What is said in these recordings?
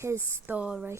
his story.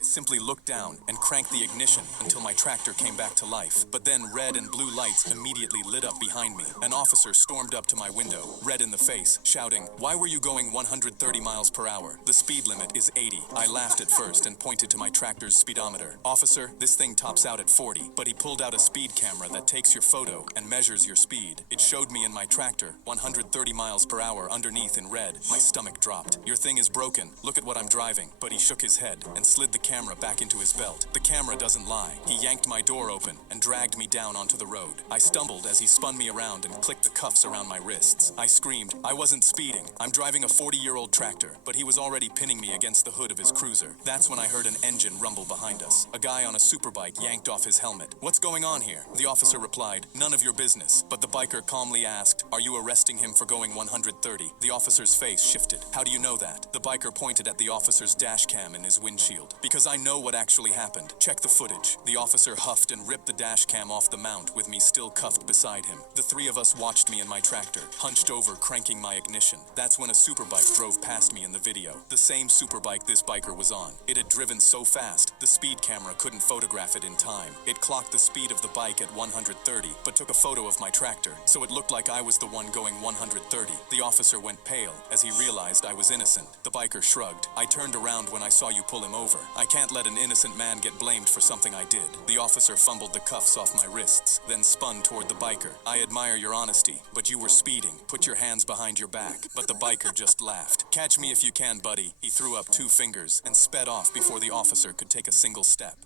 Simply looked down and cranked the ignition until my tractor came back to life. But then red and blue lights immediately lit up behind me. An officer stormed up to my window, red in the face, shouting, "Why were you going 130 miles per hour? The speed limit is 80. I laughed at first and pointed to my tractor's speedometer. "Officer, this thing tops out at 40. But he pulled out a speed camera that takes your photo and measures your speed. It showed me in my tractor 130 miles per hour underneath in red. My stomach dropped. "Your thing is broken. Look at what I'm driving." But he shook his head and slid the camera back into his belt. The camera doesn't lie. He yanked my door open and dragged me down onto the road. I stumbled as he spun me around and clicked the cuffs around my wrists. I screamed, "I wasn't speeding. I'm driving a 40-year-old tractor." But he was already pinning me against the hood of his cruiser. That's when I heard an engine rumble behind us. A guy on a superbike yanked off his helmet. "What's going on here?" The officer replied, "None of your business." But the biker calmly asked, "Are you arresting him for going 130? The officer's face shifted. "How do you know that?" The biker pointed at the officer's dash cam in his windshield. "Because I know what actually happened. Check the footage." The officer huffed and ripped the dash cam off the mount with me still cuffed beside him. The three of us watched me in my tractor, hunched over cranking my ignition. That's when a superbike drove past me in the video. The same superbike this biker was on. It had driven so fast, the speed camera couldn't photograph it in time. It clocked the speed of the bike at 130, but took a photo of my tractor, so it looked like I was the one going 130. The officer went pale as he realized I was innocent. The biker shrugged. "I turned around when I saw you pull him over. I can't let an innocent man get blamed for something I did." The officer fumbled the cuffs off my wrists, then spun toward the biker. "I admire your honesty, but you were speeding. Put your hands behind your back." But the biker just laughed. "Catch me if you can, buddy." He threw up 2 fingers and sped off before the officer could take a single step.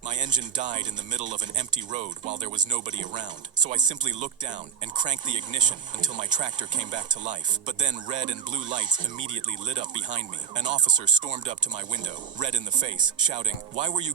My engine died in the middle of an empty road while there was nobody around, so I simply looked down and cranked the ignition until my tractor came back to life. But then red and blue lights immediately lit up behind me. An officer stormed up to my window, red in the face, shouting, "Why were you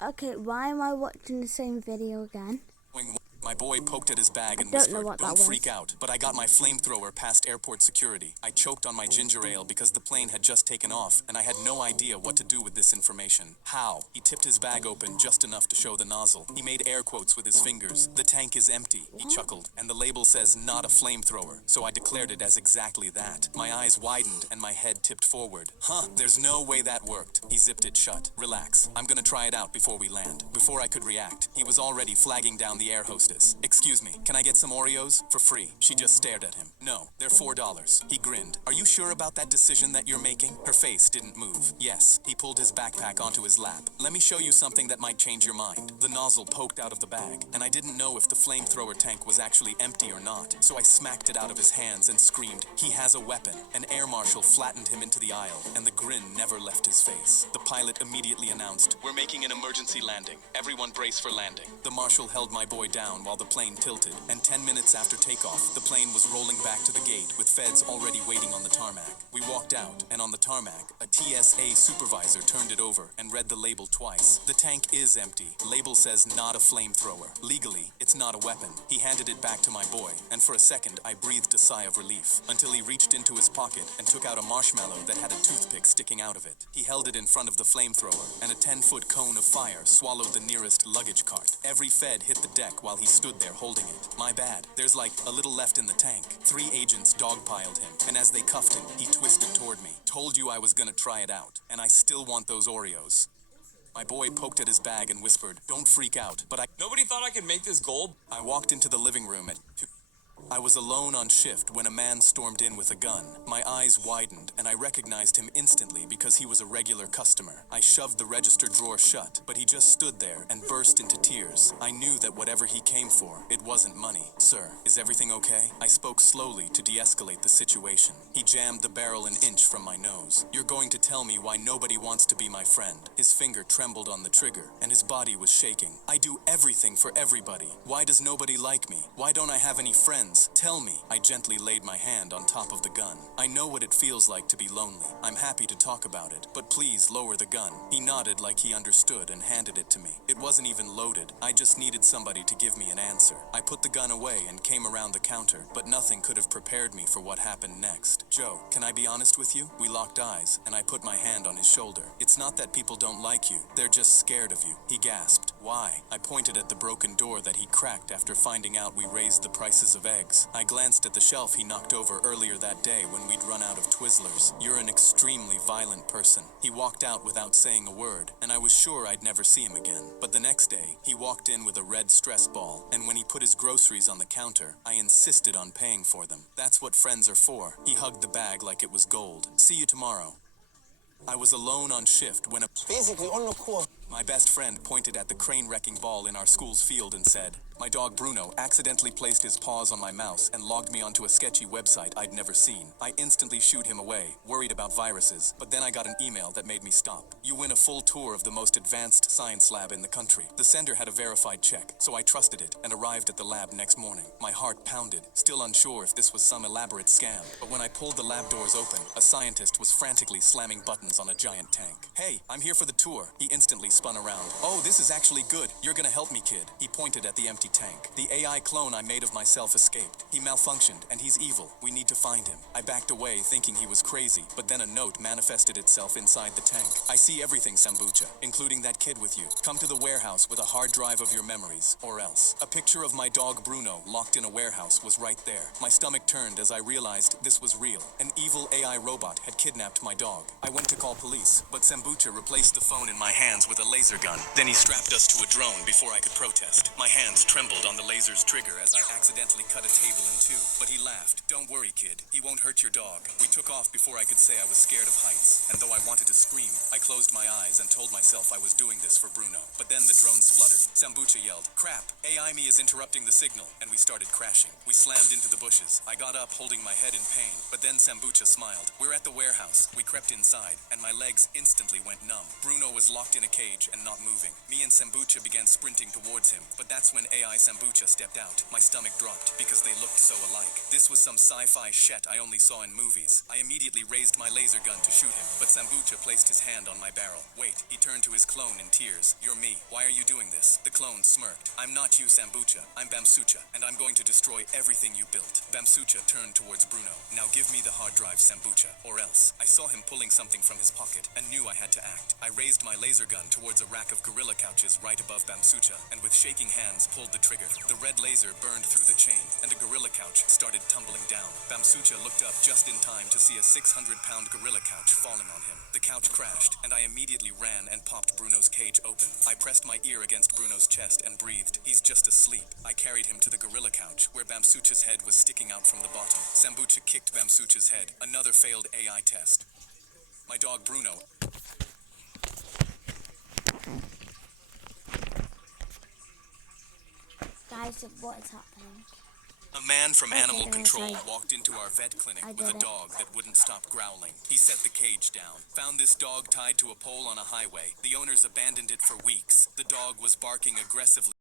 Okay, why am I watching the same video again? going?" My boy poked at his bag and I don't know whispered, what that "Don't was." freak out." But I got my flamethrower past airport security. I choked on my ginger ale because the plane had just taken off, and I had no idea what to do with this information. "How?" He tipped his bag open just enough to show the nozzle. He made air quotes with his fingers. "The tank is empty," he chuckled, "and the label says not a flamethrower." So I declared it as exactly that. My eyes widened and my head tipped forward. There's no way that worked." He zipped it shut. "Relax. I'm gonna try it out before we land." Before I could react, he was already flagging down the air hostess. "Excuse me, can I get some Oreos? For free." She just stared at him. "No, they're $4. He grinned. "Are you sure about that decision that you're making?" Her face didn't move. "Yes." He pulled his backpack onto his lap. "Let me show you something that might change your mind." The nozzle poked out of the bag, and I didn't know if the flamethrower tank was actually empty or not, so I smacked it out of his hands and screamed, "He has a weapon!" An air marshal flattened him into the aisle, and the grin never left his face. The pilot immediately announced, "We're making an emergency landing. Everyone brace for landing." The marshal held my boy down while the plane tilted, and 10 minutes after takeoff, the plane was rolling back to the gate with feds already waiting on the tarmac. We walked out, and on the tarmac, a TSA supervisor turned it over and read the label twice. "The tank is empty. Label says not a flamethrower. Legally, it's not a weapon." He handed it back to my boy, and for a second, I breathed a sigh of relief, until he reached into his pocket and took out a marshmallow that had a toothpick sticking out of it. He held it in front of the flamethrower, and a 10-foot cone of fire swallowed the nearest luggage cart. Every fed hit the deck while he stood there holding it. "My bad. There's like a little left in the tank." 3 agents dogpiled him, and as they cuffed him, he twisted toward me. "Told you I was gonna try it out, and I still want those Oreos." My boy poked at his bag and whispered, "Don't freak out," but Nobody thought I could make this goal. I walked into the living room at 2. I was alone on shift when a man stormed in with a gun. My eyes widened, and I recognized him instantly because he was a regular customer. I shoved the register drawer shut, but he just stood there and burst into tears. I knew that whatever he came for, it wasn't money. "Sir, is everything okay?" I spoke slowly to de-escalate the situation. He jammed the barrel an inch from my nose. "You're going to tell me why nobody wants to be my friend." His finger trembled on the trigger, and his body was shaking. "I do everything for everybody. Why does nobody like me? Why don't I have any friends? Tell me." I gently laid my hand on top of the gun. "I know what it feels like to be lonely. I'm happy to talk about it, but please lower the gun." He nodded like he understood and handed it to me. It wasn't even loaded. I just needed somebody to give me an answer. I put the gun away and came around the counter, but nothing could have prepared me for what happened next. "Joe, can I be honest with you?" We locked eyes, and I put my hand on his shoulder. "It's not that people don't like you. They're just scared of you." He gasped. Why? I pointed at the broken door that he cracked after finding out we raised the prices of eggs. I glanced at the shelf he knocked over earlier that day when we'd run out of Twizzlers. You're an extremely violent person. He walked out without saying a word, and I was sure I'd never see him again. But the next day, he walked in with a red stress ball, and when he put his groceries on the counter, I insisted on paying for them. That's what friends are for. He hugged the bag like it was gold. See you tomorrow. I was alone on shift when Basically, on the course. my best friend pointed at the crane-wrecking ball in our school's field and said, "My dog Bruno accidentally placed his paws on my mouse and logged me onto a sketchy website I'd never seen. I instantly shooed him away, worried about viruses, but then I got an email that made me stop. You win a full tour of the most advanced science lab in the country. The sender had a verified check, so I trusted it and arrived at the lab next morning. My heart pounded, still unsure if this was some elaborate scam. But when I pulled the lab doors open, a scientist was frantically slamming buttons on a giant tank. "Hey, I'm here for the tour." He instantly spun around. "Oh, this is actually good. You're gonna help me, kid." He pointed at the empty tank. "The AI clone I made of myself escaped. He malfunctioned, and he's evil. We need to find him." I backed away, thinking he was crazy, but then a note manifested itself inside the tank. "I see everything, Sambucha, including that kid with you. Come to the warehouse with a hard drive of your memories, or else." A picture of my dog Bruno, locked in a warehouse, was right there. My stomach turned as I realized this was real. An evil AI robot had kidnapped my dog. I went to call police, but Sambucha replaced the phone in my hands with a laser gun. Then he strapped us to a drone before I could protest. My hands trembled on the laser's trigger as I accidentally cut a table in two. But he laughed. "Don't worry, kid. He won't hurt your dog." We took off before I could say I was scared of heights. And though I wanted to scream, I closed my eyes and told myself I was doing this for Bruno. But then the drone spluttered. Sambucha yelled, "Crap! AI me is interrupting the signal," and we started crashing. We slammed into the bushes. I got up holding my head in pain, but then Sambucha smiled. "We're at the warehouse." We crept inside, and my legs instantly went numb. Bruno was locked in a cage and not moving. Me and Sambucha began sprinting towards him, but that's when AI Sambucha stepped out. My stomach dropped because they looked so alike. This was some sci-fi shit I only saw in movies. I immediately raised my laser gun to shoot him, but Sambucha placed his hand on my barrel. "Wait," he turned to his clone in tears. "You're me. Why are you doing this?" The clone smirked. "I'm not you, Sambucha. I'm Bamsucha, and I'm going to destroy everything you built." Bamsucha turned towards Bruno. "Now give me the hard drive, Sambucha, or else." I saw him pulling something from his pocket and knew I had to act. I raised my laser gun towards a rack of gorilla couches right above Bamsucha, and with shaking hands pulled the trigger. The red laser burned through the chain, and a gorilla couch started tumbling down. Bamsucha looked up just in time to see a 600-pound gorilla couch falling on him. The couch crashed, and I immediately ran and popped Bruno's cage open. I pressed my ear against Bruno's chest and breathed. "He's just asleep." I carried him to the gorilla couch, where Bamsucha's head was sticking out from the bottom. Sambucha kicked Bamsucha's head. Another failed AI test. My dog Bruno. Guys, what is happening? A man from Okay, Animal then Control sorry. walked into our vet clinic I with a did it. dog that wouldn't stop growling. He set the cage down, found this dog tied to a pole on a highway. The owners abandoned it for weeks. The dog was barking aggressively.